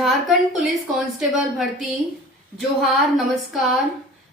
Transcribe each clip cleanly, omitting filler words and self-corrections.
Jharkhand police constable भर्ती जोहार नमस्कार।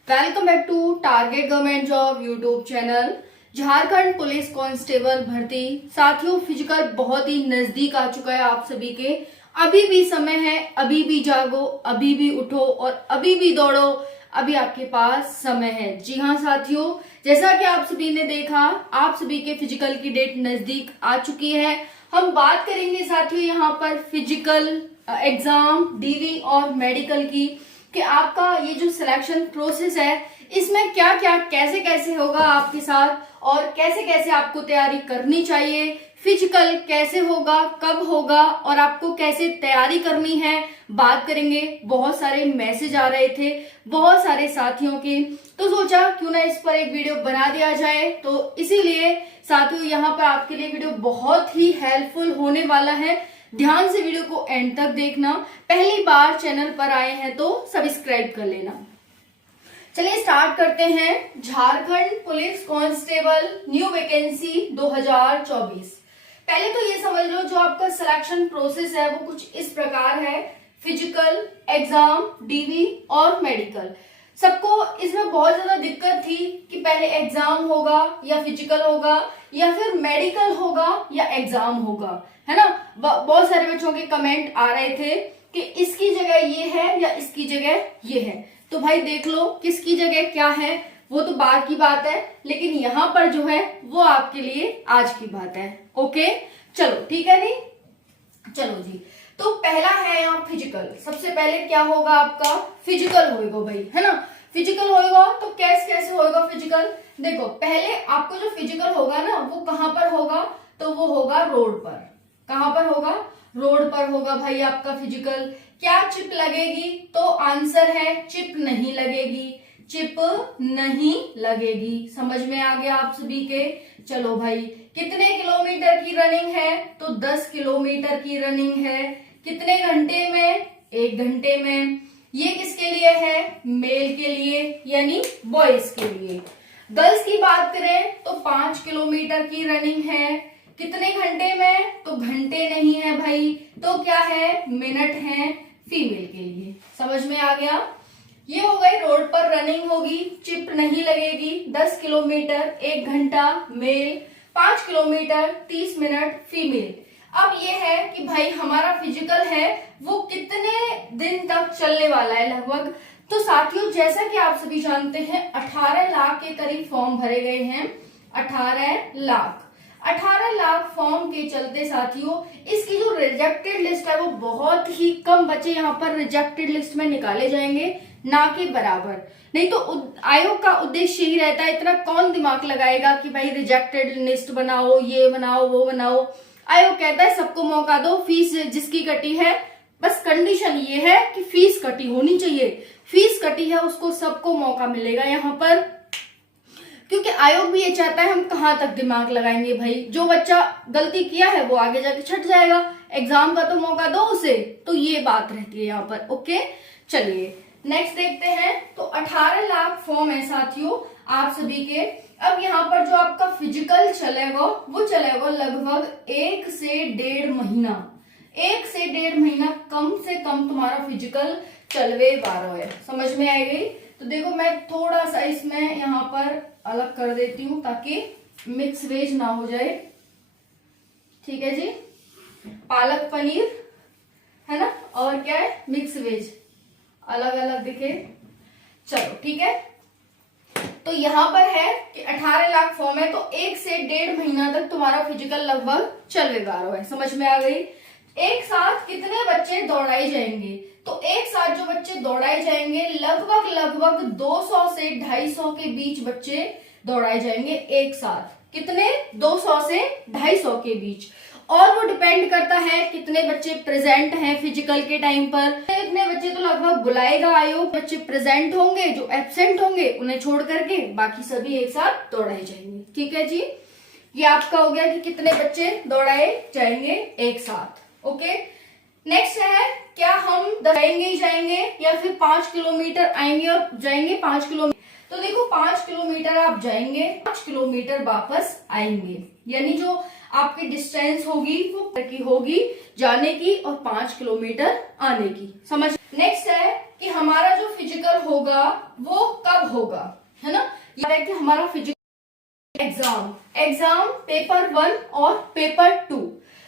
Welcome back to target government job YouTube channel. Jharkhand police constable भर्ती साथियों फिजिकल बहुत ही नजदीक आ चुका है आप सभी के। अभी भी समय है, अभी भी जागो, अभी भी उठो और अभी भी दौड़ो। अभी आपके पास समय है। जी हाँ साथियों, जैसा कि आप सभी ने देखा, आप सभी के फिजिकल की डेट नजदीक आ चुकी है। हम बात करेंगे साथियों यहाँ पर फिजिकल एग्जाम, डीवी और मेडिकल की, कि आपका ये जो सिलेक्शन प्रोसेस है इसमें क्या क्या कैसे कैसे होगा आपके साथ और कैसे कैसे आपको तैयारी करनी चाहिए। फिजिकल कैसे होगा, कब होगा और आपको कैसे तैयारी करनी है, बात करेंगे। बहुत सारे मैसेज आ रहे थे बहुत सारे साथियों के, तो सोचा क्यों ना इस पर एक वीडियो बना दिया जाए। तो इसीलिए साथियों यहाँ पर आपके लिए वीडियो बहुत ही हेल्पफुल होने वाला है। ध्यान से वीडियो को एंड तक देखना। पहली बार चैनल पर आए हैं तो सब्सक्राइब कर लेना। चलिए स्टार्ट करते हैं। Jharkhand police constable new vacancy 2024। पहले तो ये समझ लो, जो आपका सिलेक्शन प्रोसेस है वो कुछ इस प्रकार है। फिजिकल, एग्जाम, डीवी और मेडिकल। सबको इसमें बहुत ज्यादा दिक्कत थी कि पहले एग्जाम होगा या फिजिकल होगा या फिर मेडिकल होगा या एग्जाम होगा, है ना। बहुत सारे बच्चों के कमेंट आ रहे थे कि इसकी जगह ये है या इसकी जगह ये है। तो भाई देख लो किसकी जगह क्या है, वो तो बाद की बात है, लेकिन यहाँ पर जो है वो आपके लिए आज की बात है। ओके चलो ठीक है। नहीं चलो जी, तो पहला है यहाँ फिजिकल। सबसे पहले क्या होगा, आपका फिजिकल होगा भाई, है ना। फिजिकल होगा तो कैसे कैसे होगा फिजिकल। देखो पहले आपको जो फिजिकल होगा ना वो कहाँ पर होगा, तो वो होगा रोड पर। कहाँ पर होगा, रोड पर होगा भाई आपका फिजिकल। क्या चिप लगेगी, तो आंसर है चिप नहीं लगेगी, चिप नहीं लगेगी। समझ में आ गया आप सभी के। चलो भाई, कितने किलोमीटर की रनिंग है, तो 10 किलोमीटर की रनिंग है। कितने घंटे में, 1 घंटे में। ये किसके लिए है, मेल के लिए यानी बॉयज के लिए। गर्ल्स की बात करें तो 5 किलोमीटर की रनिंग है। कितने घंटे में, तो घंटे नहीं है भाई, तो क्या है, मिनट है फीमेल के लिए। समझ में आ गया। ये हो गई रोड पर रनिंग होगी, चिप नहीं लगेगी। 10 किलोमीटर 1 घंटा मेल, 5 किलोमीटर 30 मिनट फीमेल। अब ये है कि भाई हमारा फिजिकल है वो कितने दिन तक चलने वाला है लगभग। तो साथियों जैसा कि आप सभी जानते हैं 18 लाख के करीब फॉर्म भरे गए हैं। 18 लाख फॉर्म के चलते साथियों इसकी जो रिजेक्टेड लिस्ट है वो बहुत ही कम बच्चे यहाँ पर रिजेक्टेड लिस्ट में निकाले जाएंगे, ना के बराबर। नहीं तो आयोग का उद्देश्य यही रहता है, इतना कौन दिमाग लगाएगा कि भाई रिजेक्टेड लिस्ट बनाओ, ये बनाओ, वो बनाओ। आयोग कहता है सबको मौका दो, फीस जिसकी कटी है, बस कंडीशन ये है कि फीस कटी होनी चाहिए। फीस कटी है उसको सबको मौका मिलेगा यहाँ पर, क्योंकि आयोग भी ये चाहता है हम कहाँ तक दिमाग लगाएंगे भाई। जो बच्चा गलती किया है वो आगे जाके छट जाएगा, एग्जाम का तो मौका दो उसे। तो ये बात रहती है यहाँ पर। ओके चलिए नेक्स्ट देखते हैं। तो 18 लाख फॉर्म है साथियों आप सभी के। अब यहाँ पर जो आपका फिजिकल चलेगा वो चलेगा लगभग 1 से 1.5 महीना। 1 से 1.5 महीना कम से कम तुम्हारा फिजिकल चलवे वाला है। समझ में आ गई। तो देखो मैं थोड़ा सा इसमें यहाँ पर अलग कर देती हूँ ताकि मिक्स वेज ना हो जाए। ठीक है जी, पालक पनीर है ना, और क्या है, मिक्स वेज, अलग अलग दिखे। चलो ठीक है। तो यहाँ पर है कि 18 लाख फॉर्म है, तो 1 से 1.5 महीना तक तुम्हारा फिजिकल लगभग चलेगा है। समझ में आ गई। एक साथ कितने बच्चे दौड़ाए जाएंगे, तो एक साथ जो बच्चे दौड़ाए जाएंगे लगभग 200 से 250 के बीच बच्चे दौड़ाए जाएंगे एक साथ। कितने, 200 से 250 के बीच। और वो डिपेंड करता है कितने बच्चे प्रेजेंट हैं फिजिकल के टाइम पर। इतने बच्चे तो लगभग बुलाएगा आयोग। बच्चे प्रेजेंट होंगे, जो एब्सेंट होंगे उन्हें छोड़ करके बाकी सभी एक साथ दौड़ाए जाएंगे। ठीक है जी, ये आपका हो गया कि कितने बच्चे दौड़ाए जाएंगे एक साथ। ओके नेक्स्ट है, क्या हम दौड़ाएंगे ही जाएंगे या फिर 5 किलोमीटर आएंगे और जाएंगे 5 किलोमीटर। तो देखो 5 किलोमीटर आप जाएंगे, 5 किलोमीटर वापस आएंगे, यानी जो आपकी डिस्टेंस होगी वो की होगी जाने की और 5 किलोमीटर आने की। समझ। नेक्स्ट है कि हमारा जो फिजिकल होगा वो कब होगा, है ना। याद है कि हमारा फिजिकल एग्जाम पेपर 1 और पेपर 2,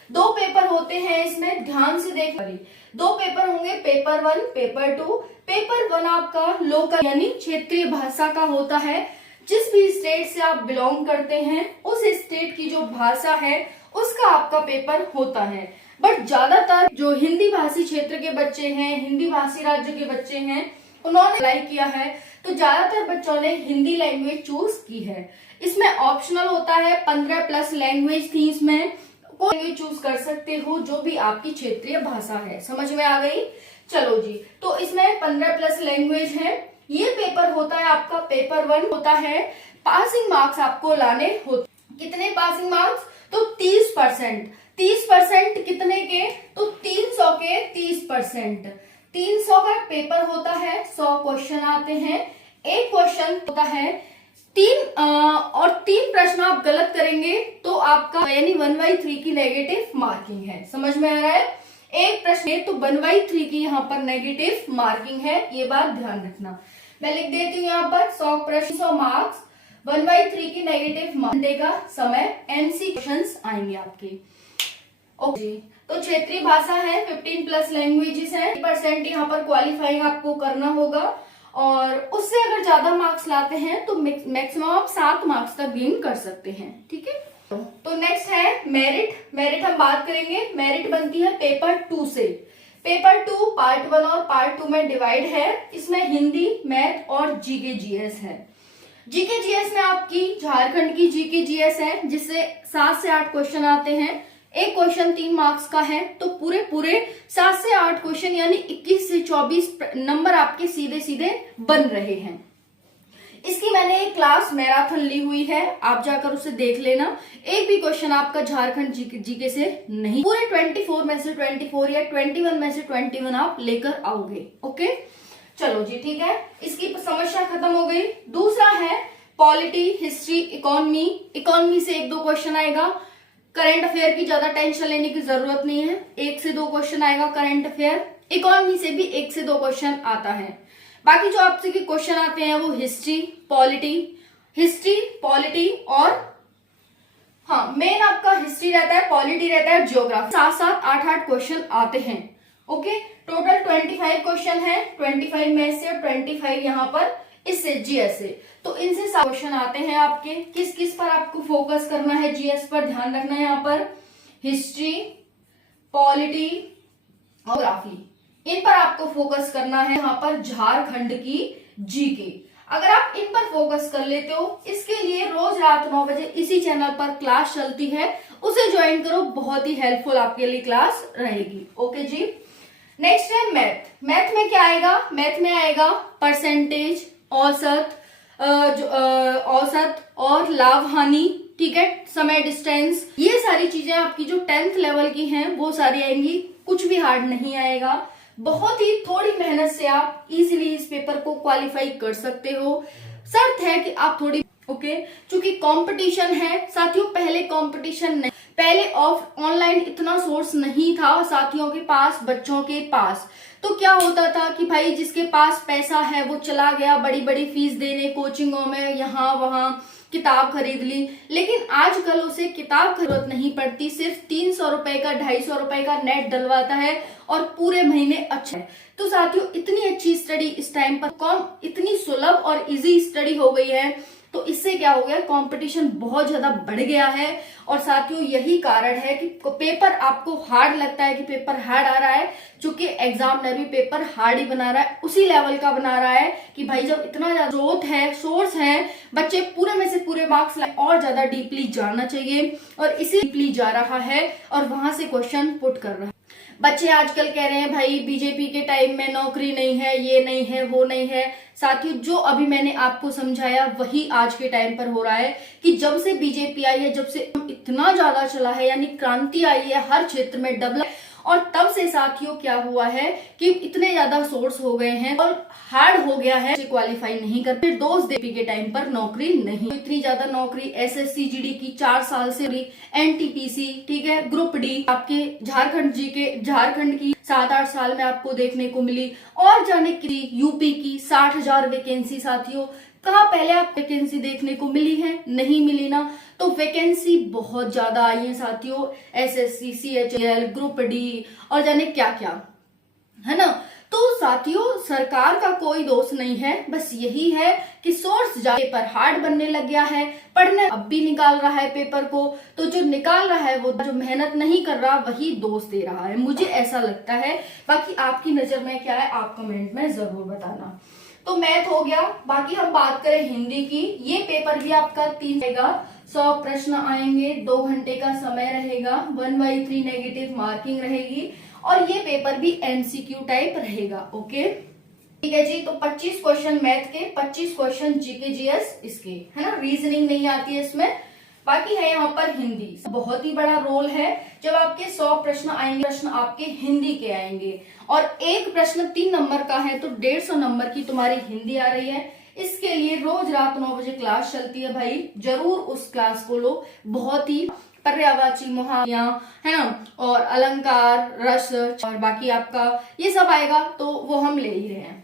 2 पेपर होते हैं इसमें, ध्यान से देख। 2 पेपर होंगे, पेपर 1 पेपर 2। पेपर 1 आपका लोकल यानी क्षेत्रीय भाषा का होता है। जिस भी स्टेट से आप बिलोंग करते हैं उस स्टेट की जो भाषा है उसका आपका पेपर होता है। बट ज्यादातर जो हिंदी भाषी क्षेत्र के बच्चे हैं, हिंदी भाषी राज्य के बच्चे हैं, उन्होंने अप्लाई किया है, तो ज्यादातर बच्चों ने हिंदी लैंग्वेज चूज की है। इसमें ऑप्शनल होता है, 15+ लैंग्वेज थी इसमें, कोई लैंग्वेज चूज कर सकते हो जो भी आपकी क्षेत्रीय भाषा है। समझ में आ गई। चलो जी, तो इसमें 15+ लैंग्वेज है। ये पेपर होता है आपका, पेपर 1 होता है। पासिंग मार्क्स आपको लाने होते। कितने पासिंग मार्क्स? तो 30%। 30% कितने के? तो 300 के 30%। 300 का पेपर होता है, 100 क्वेश्चन आते हैं। एक क्वेश्चन होता है 3 प्रश्न आप गलत करेंगे तो आपका यानी 1/3 की नेगेटिव मार्किंग है। समझ में आ रहा है। एक प्रश्न है तो 1/3 की यहाँ पर नेगेटिव मार्किंग है, ये बात ध्यान रखना। मैं लिख देती हूँ यहाँ पर 100 प्रश्न 100 मार्क्स, 1/3 की नेगेटिव घंटे का समय, MC क्वेश्चंस आएंगे आपके। ओके, तो क्षेत्रीय भाषा है, 15+ लैंग्वेजेस है, 10% यहाँ पर क्वालिफाइंग आपको करना होगा और उससे अगर ज्यादा मार्क्स लाते हैं तो मैक्सिमम आप 7 मार्क्स तक गेन कर सकते हैं। ठीक है। तो नेक्स्ट है मेरिट हम बात करेंगे। मेरिट बनती है पेपर 2 से। पेपर 2 पार्ट 1 और पार्ट 2 में डिवाइड है। इसमें हिंदी, मैथ और जीके जीएस है। जीके जीएस में आपकी झारखंड की जीके जीएस है जिससे 7 से 8 क्वेश्चन आते हैं। एक क्वेश्चन 3 मार्क्स का है, तो पूरे 7 से 8 क्वेश्चन यानी 21 से 24 नंबर आपके सीधे सीधे बन रहे हैं। इसकी मैंने एक क्लास मैराथन ली हुई है, आप जाकर उसे देख लेना। एक भी क्वेश्चन आपका झारखंड जीके से नहीं, पूरे 24 में से 24 या 21 में से 21 आप लेकर आओगे। ओके, चलो जी, ठीक है। इसकी समस्या खत्म हो गई। दूसरा है पॉलिटी, हिस्ट्री, इकोनॉमी। इकोनॉमी से 1-2 क्वेश्चन आएगा। करंट अफेयर की ज्यादा टेंशन लेने की जरूरत नहीं है, 1 से 2 क्वेश्चन आएगा करंट अफेयर। इकोनॉमी से भी 1 से 2 क्वेश्चन आता है। बाकी जो आपसे के क्वेश्चन आते हैं वो हिस्ट्री, पॉलिटी और हाँ मेन आपका हिस्ट्री रहता है, पॉलिटी रहता है, ज्योग्राफी। 7-7, 8-8 क्वेश्चन आते हैं। ओके, टोटल 25 क्वेश्चन है, 25 में से 25 यहाँ पर इससे जीएस से, तो इनसे 7 क्वेश्चन आते हैं आपके। किस किस पर आपको फोकस करना है? जीएस पर ध्यान रखना है। यहाँ पर हिस्ट्री, पॉलिटी और ज्योग्राफी, इन पर आपको फोकस करना है। यहाँ पर झारखंड की जीके, अगर आप इन पर फोकस कर लेते हो, इसके लिए रोज रात 9 बजे इसी चैनल पर क्लास चलती है, उसे ज्वाइन करो, बहुत ही हेल्पफुल आपके लिए क्लास रहेगी। ओके जी। नेक्स्ट है मैथ। मैथ में क्या आएगा? मैथ में आएगा परसेंटेज, औसत और लाभ हानि। ठीक है, समय, डिस्टेंस, ये सारी चीजें आपकी जो 10th लेवल की हैं वो सारी आएंगी। कुछ भी हार्ड नहीं आएगा, बहुत ही थोड़ी मेहनत से आप इजीली इस पेपर को क्वालिफाई कर सकते हो। शर्त है कि आप थोड़ी चूंकि कंपटीशन है साथियों, पहले कंपटीशन नहीं, पहले ऑनलाइन इतना सोर्स नहीं था साथियों के पास, बच्चों के पास। तो क्या होता था कि भाई जिसके पास पैसा है वो चला गया बड़ी बड़ी फीस देने कोचिंगों में, यहाँ वहां किताब खरीद ली। लेकिन आजकल उसे किताब खरीदत नहीं पड़ती, सिर्फ 300 रुपए का 250 रुपए का नेट डलवाता है और पूरे महीने अच्छा है। तो साथियों इतनी अच्छी स्टडी इस टाइम पर इतनी सुलभ और इजी स्टडी हो गई है, तो इससे क्या हो गया, कंपटीशन बहुत ज्यादा बढ़ गया है। और साथियों यही कारण है कि पेपर आपको हार्ड लगता है कि पेपर हार्ड आ रहा है, क्योंकि एग्जामिनर भी पेपर हार्ड ही बना रहा है, उसी लेवल का बना रहा है कि भाई जब इतना ज्यादा सोर्स है, बच्चे पूरे में से पूरे मार्क्स लाए, और ज्यादा डीपली जानना चाहिए, और इसी डीपली जा रहा है और वहां से क्वेश्चन पुट कर रहा है। बच्चे आजकल कह रहे हैं भाई बीजेपी के टाइम में नौकरी नहीं है, ये नहीं है, वो नहीं है। साथियों जो अभी मैंने आपको समझाया वही आज के टाइम पर हो रहा है कि जब से बीजेपी आई है, जब से इतना ज्यादा चला है, यानी क्रांति आई है, हर क्षेत्र में डेवलप, और तब से साथियों क्या हुआ है कि इतने ज्यादा सोर्स हो गए हैं और हार्ड हो गया है, क्वालिफाई नहीं कर, फिर दोस्त देपी के टाइम पर नौकरी नहीं, इतनी ज्यादा नौकरी एसएससी जीडी की 4 साल से, एनटीपीसी, ठीक है, ग्रुप डी आपके झारखंड की 7-8 साल में आपको देखने को मिली, और जाने की यूपी की 60,000 वैकेंसी साथियों, कहाँ पहले आप वैकेंसी देखने को मिली है? नहीं मिली ना। तो वैकेंसी बहुत ज्यादा आई है साथियों, एसएससी, सीएचएल, ग्रुप डी और जाने क्या क्या, है ना। तो साथियों सरकार का कोई दोष नहीं है, बस यही है कि सोर्स पेपर हार्ड बनने लग गया है, पढ़ने अब भी निकाल रहा है पेपर को, तो जो निकाल रहा है वो जो मेहनत नहीं कर रहा वही दोष दे रहा है, मुझे ऐसा लगता है। बाकी आपकी नजर में क्या है आप कमेंट में जरूर बताना। तो मैथ हो गया, बाकी हम बात करें हिंदी की, ये पेपर भी आपका 3 रहेगा, 100 प्रश्न आएंगे, 2 घंटे का समय रहेगा, 1/3 नेगेटिव मार्किंग रहेगी और ये पेपर भी एमसीक्यू टाइप रहेगा। ओके ठीक है जी। तो 25 क्वेश्चन मैथ के, 25 क्वेश्चन जीके जीएस इसके, है ना, रीजनिंग नहीं आती है इसमें। बाकी है यहाँ पर हिंदी, बहुत ही बड़ा रोल है, जब आपके 100 प्रश्न आएंगे, प्रश्न आपके हिंदी के आएंगे और एक प्रश्न 3 नंबर का है तो 150 नंबर की तुम्हारी हिंदी आ रही है। इसके लिए रोज रात 9 बजे क्लास चलती है भाई, जरूर उस क्लास को लो। बहुत ही पर्यायवाची, मुहावरियां, है ना, और अलंकार, रस और बाकी आपका ये सब आएगा, तो वो हम ले ही रहे हैं।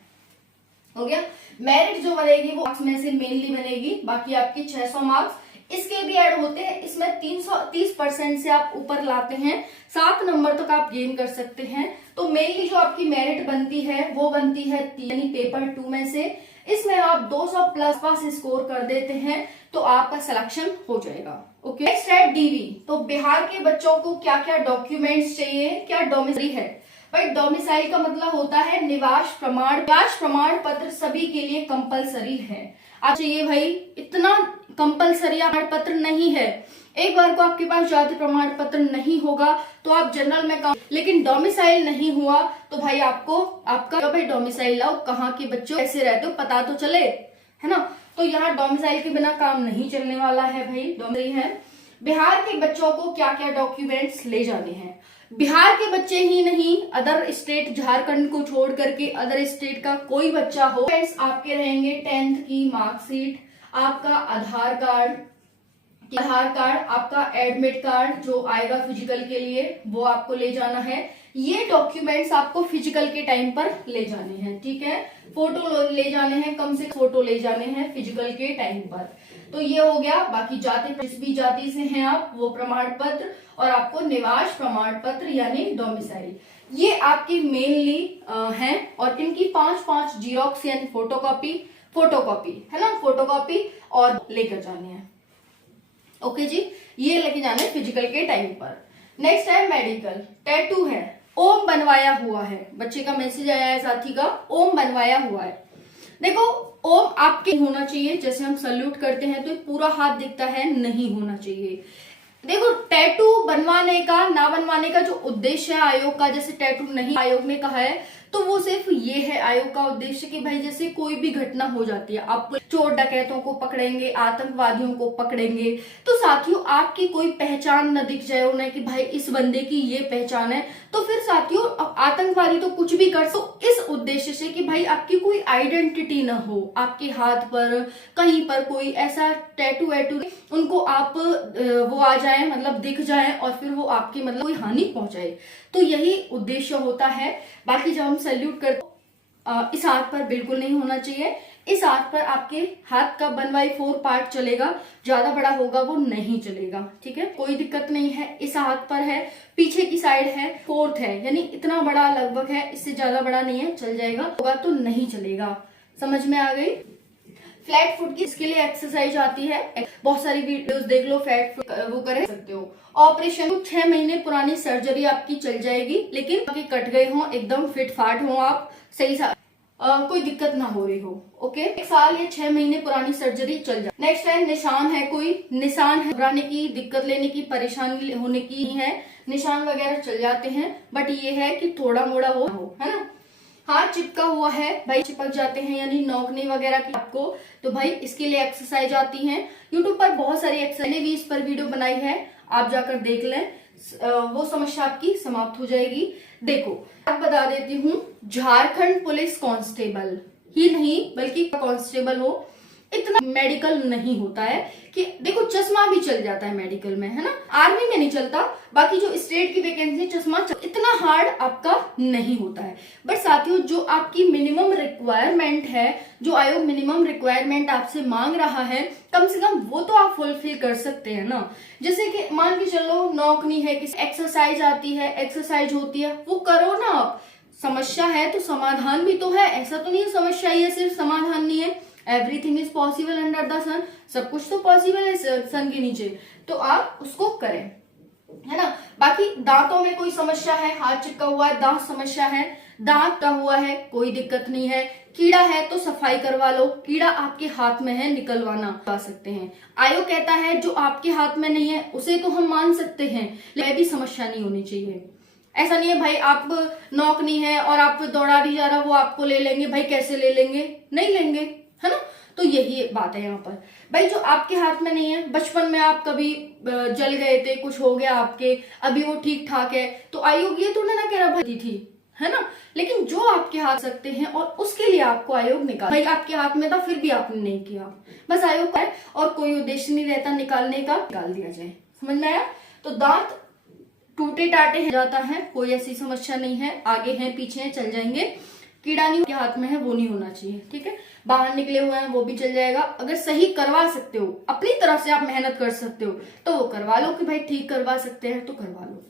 हो गया। मेरिट जो बनेगी वो मार्क्स में से मेनली बनेगी, बाकी आपकी 600 मार्क्स इसके भी ऐड होते हैं, इसमें 330% से आप ऊपर लाते हैं, 7 नंबर तक आप गेन कर सकते हैं। तो मेनली जो आपकी मेरिट बनती है वो बनती है यानी पेपर 2 में से, इसमें आप 200 प्लस पास स्कोर कर देते हैं तो आपका सिलेक्शन हो जाएगा। ओके। नेक्स्ट है डीवी। तो बिहार के बच्चों को क्या क्या डॉक्यूमेंट्स चाहिए, क्या डोमिसाइल है भाई? डोमिसाइल का मतलब होता है निवास प्रमाण पत्र सभी के लिए कंपलसरी है। आप चाहिए भाई, इतना कंपलसरी प्रमाण पत्र नहीं है, एक बार को आपके पास जाति प्रमाण पत्र नहीं होगा तो आप जनरल में लेकिन डोमिसाइल नहीं हुआ तो भाई आपको आपका भाई डोमिसाइल लाओ, कहाँ के बच्चों कैसे रहते हो पता तो चले, है ना। तो यहाँ डोमिसाइल के बिना काम नहीं चलने वाला है भाई, डोमिसाइल है। बिहार के बच्चों को क्या क्या डॉक्यूमेंट्स ले जाने हैं? बिहार के बच्चे ही नहीं, अदर स्टेट झारखंड को छोड़ करके अदर स्टेट का कोई बच्चा हो, आपके रहेंगे 10th की मार्कशीट, आपका आधार कार्ड, आपका एडमिट कार्ड जो आएगा फिजिकल के लिए वो आपको ले जाना है। ये डॉक्यूमेंट्स आपको फिजिकल के टाइम पर ले जाने हैं, ठीक है। फोटो ले जाने हैं, कम से फोटो ले जाने हैं फिजिकल के टाइम पर। तो ये हो गया। बाकी जाति, जिस भी जाति से हैं आप वो प्रमाण पत्र, और आपको निवास प्रमाण पत्र यानी डोमिसाइल, ये आपकी मेनली हैं। और इनकी 5-5 जीरोक्स यानी फोटोकॉपी है ना, फोटोकॉपी और लेकर जाने हैं। ओके जी, ये लेके जाना है फिजिकल के टाइम पर। नेक्स्ट है मेडिकल। टैटू है, ओम बनवाया हुआ है, बच्चे का मैसेज आया है साथी का, ओम बनवाया हुआ है। देखो ओम आपके होना चाहिए, जैसे हम सल्यूट करते हैं तो पूरा हाथ दिखता है, नहीं होना चाहिए। देखो टैटू बनवाने का ना बनवाने का जो उद्देश्य है आयोग का, जैसे टैटू नहीं आयोग ने कहा है तो वो सिर्फ ये है आयोग का उद्देश्य कि भाई जैसे कोई भी घटना हो जाती है, आप चोर डकैतों को पकड़ेंगे, आतंकवादियों को पकड़ेंगे, तो साथियों आपकी कोई पहचान न दिख जाए उन्हें कि भाई इस बंदे की ये पहचान है, तो फिर साथियों आतंकवादी तो कुछ भी कर सकते। इस उद्देश्य से कि भाई आपकी कोई आइडेंटिटी न हो, आपके हाथ पर कहीं पर कोई ऐसा टैटू वैटू उनको आप वो आ जाए, मतलब दिख जाए और फिर वो आपकी मतलब कोई हानि पहुंचाए, तो यही उद्देश्य होता है। बाकी जब हम सैल्यूट करते इस हाथ पर बिल्कुल नहीं होना चाहिए, इस हाथ पर आपके हाथ का 1/4 पार्ट चलेगा, ज्यादा बड़ा होगा वो नहीं चलेगा, ठीक है, कोई दिक्कत नहीं है। इस हाथ पर है, पीछे की साइड है 4th है, यानी इतना बड़ा लगभग है, इससे ज्यादा बड़ा नहीं है, चल जाएगा, होगा तो नहीं चलेगा। समझ में आ गई? फ्लैट फुट की इसके लिए एक्सरसाइज आती है, बहुत सारी वीडियोस देख लो, फ्लैट फुट वो कर सकते हो। ऑपरेशन 6 महीने पुरानी सर्जरी आपकी चल जाएगी, लेकिन बाकी कट गए हो, एकदम फिट फाट हो, आप सही कोई दिक्कत ना हो रही हो। ओके, 1 साल या 6 महीने पुरानी सर्जरी चल जाए। नेक्स्ट है निशान है, कोई निशान है, घबराने की, दिक्कत लेने की, परेशानी होने की है, निशान वगैरह चल जाते हैं, बट ये है कि थोड़ा मोड़ा हो, है ना। हाथ चिपका हुआ है भाई, चिपक जाते हैं यानी नौकनी वगैरह की आपको, तो भाई इसके लिए एक्सरसाइज आती है। यूट्यूब पर बहुत सारी एक्सरसाइज भी इस पर वीडियो बनाई है, आप जाकर देख लें, वो समस्या आपकी समाप्त हो जाएगी। देखो अब बता देती हूँ, झारखंड पुलिस कांस्टेबल ही नहीं बल्कि कांस्टेबल हो, इतना मेडिकल नहीं होता है कि देखो चश्मा भी चल जाता है मेडिकल में, है ना, आर्मी में नहीं चलता, बाकी जो स्टेट की वैकेंसी चश्मा इतना हार्ड आपका नहीं होता है। बट साथियों जो आपकी मिनिमम रिक्वायरमेंट है, जो आयोग मिनिमम रिक्वायरमेंट आपसे मांग रहा है, कम से कम वो तो आप फुलफिल कर सकते हैं ना। जैसे कि मान के चलो नौकरी है, किसी एक्सरसाइज आती है, एक्सरसाइज होती है, वो करो ना आप। समस्या है तो समाधान भी तो है, ऐसा तो नहीं है समस्या ही है सिर्फ समाधान नहीं है। Everything is possible under the sun, सब कुछ तो पॉसिबल है सन के नीचे, तो आप उसको करें, है ना। बाकी दांतों में कोई समस्या है, हाथ चिपका हुआ है, दांत समस्या है, दांत का हुआ है, कोई दिक्कत नहीं है। कीड़ा है तो सफाई करवा लो, कीड़ा आपके हाथ में है, निकलवाना कर सकते हैं। आयोग कहता है जो आपके हाथ में नहीं है उसे तो हम मान सकते हैं, लेकिन भी समस्या नहीं होनी चाहिए। ऐसा नहीं है भाई आप नौक नहीं है और आप दौड़ा नहीं जा रहा, वो आपको ले लेंगे, भाई कैसे ले लेंगे, नहीं लेंगे, है ना। तो यही बात है यहाँ पर, भाई जो आपके हाथ में नहीं है, बचपन में आप कभी जल गए थे, कुछ हो गया आपके, अभी वो ठीक ठाक है, तो आयोग ये तो ना कह रहा भर्ती थी, है ना। लेकिन जो आपके हाथ सकते हैं और उसके लिए आपको आयोग निकाल, भाई आपके हाथ में था फिर भी आपने नहीं किया, बस आयोग का है और कोई उद्देश्य नहीं रहता निकालने का, निकाल दिया जाए, समझ में आया। तो दांत टूटे टाटे जाता है, कोई ऐसी समस्या नहीं है, आगे हैं पीछे हैं चल जाएंगे। कीड़ा नहीं के हाथ में है वो नहीं होना चाहिए, ठीक है। बाहर निकले हुए हैं वो भी चल जाएगा, अगर सही करवा सकते हो, अपनी तरफ से आप मेहनत कर सकते हो तो वो करवा लो, कि भाई ठीक करवा सकते हैं तो करवा लो,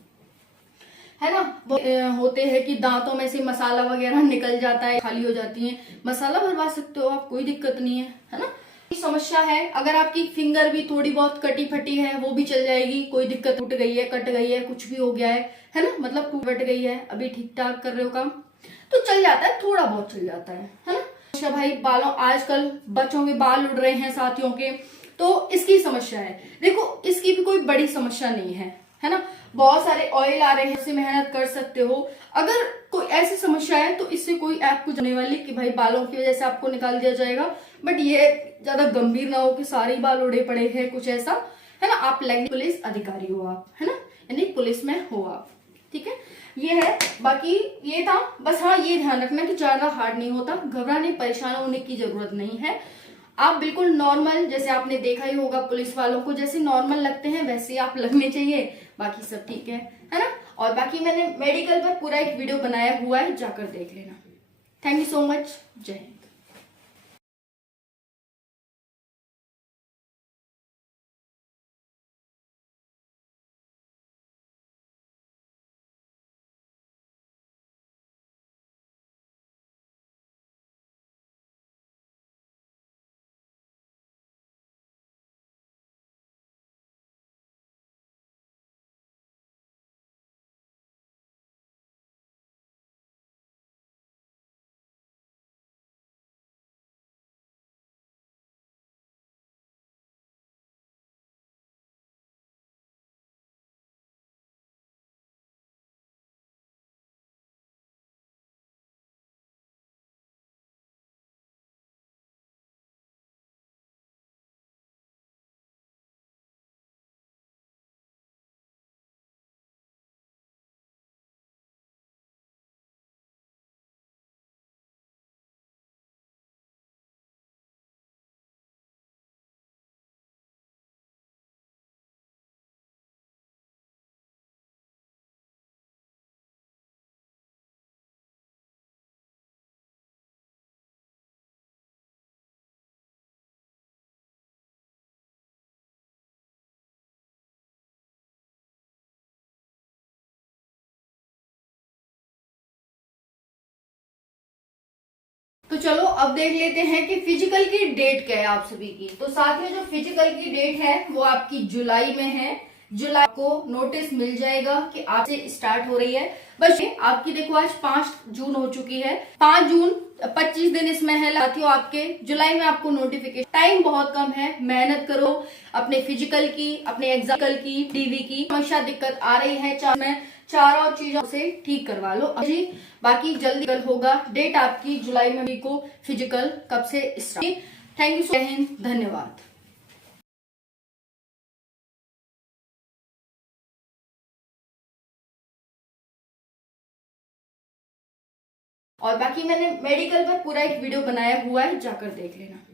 है ना। वो होते हैं कि दांतों में से मसाला वगैरह निकल जाता है, खाली हो जाती है, मसाला भरवा सकते हो आप, कोई दिक्कत नहीं है ना। समस्या है अगर आपकी फिंगर भी थोड़ी बहुत कटी फटी है वो भी चल जाएगी, कोई दिक्कत, टूट गई है, कट गई है, कुछ भी हो गया है ना, मतलब टूट फट गई है, अभी ठीक ठाक कर रहे हो काम तो चल जाता है, थोड़ा बहुत चल जाता है ना। अच्छा भाई बालों, आजकल बच्चों के बाल उड़ रहे हैं साथियों के, तो इसकी समस्या है। देखो इसकी भी कोई बड़ी समस्या नहीं है ना, बहुत सारे ऑयल आ रहे हैं, उससे मेहनत कर सकते हो। अगर कोई ऐसी समस्या है तो इससे कोई आपको जाने वाली कि भाई बालों की वजह से आपको निकाल दिया जाएगा, बट ये ज्यादा गंभीर ना हो कि सारे बाल उड़े पड़े हैं, कुछ ऐसा, है ना। आप लाइक पुलिस अधिकारी हो आप, है ना, यानी पुलिस में हो आप, ठीक है। ये है, बाकी ये था बस। हाँ ये ध्यान रखना कि ज्यादा हार्ड नहीं होता, घबराने परेशान होने की जरूरत नहीं है। आप बिल्कुल नॉर्मल, जैसे आपने देखा ही होगा पुलिस वालों को जैसे नॉर्मल लगते हैं वैसे ही आप लगने चाहिए, बाकी सब ठीक है ना। और बाकी मैंने मेडिकल पर पूरा एक वीडियो बनाया हुआ है, जाकर देख लेना। थैंक यू सो मच, जय हिंद। तो चलो अब देख लेते हैं कि फिजिकल की डेट क्या है आप सभी की। तो साथियों जो फिजिकल की डेट है वो आपकी जुलाई में है। जुलाई को नोटिस मिल जाएगा कि आपसे स्टार्ट हो रही है। बस आपकी देखो आज 5 जून हो चुकी है, 5 जून 25 दिन इसमें है साथियों आपके। जुलाई में आपको नोटिफिकेशन, टाइम बहुत कम है, मेहनत करो अपने फिजिकल की, अपने एग्जाम की, डीवी की। समस्या दिक्कत आ रही है चार और चीजों से ठीक करवा लो जी। बाकी जल्दी कल होगा डेट आपकी जुलाई में को फिजिकल कब से start. Thank you so much, धन्यवाद। और बाकी मैंने मेडिकल पर पूरा एक वीडियो बनाया हुआ है, जाकर देख लेना।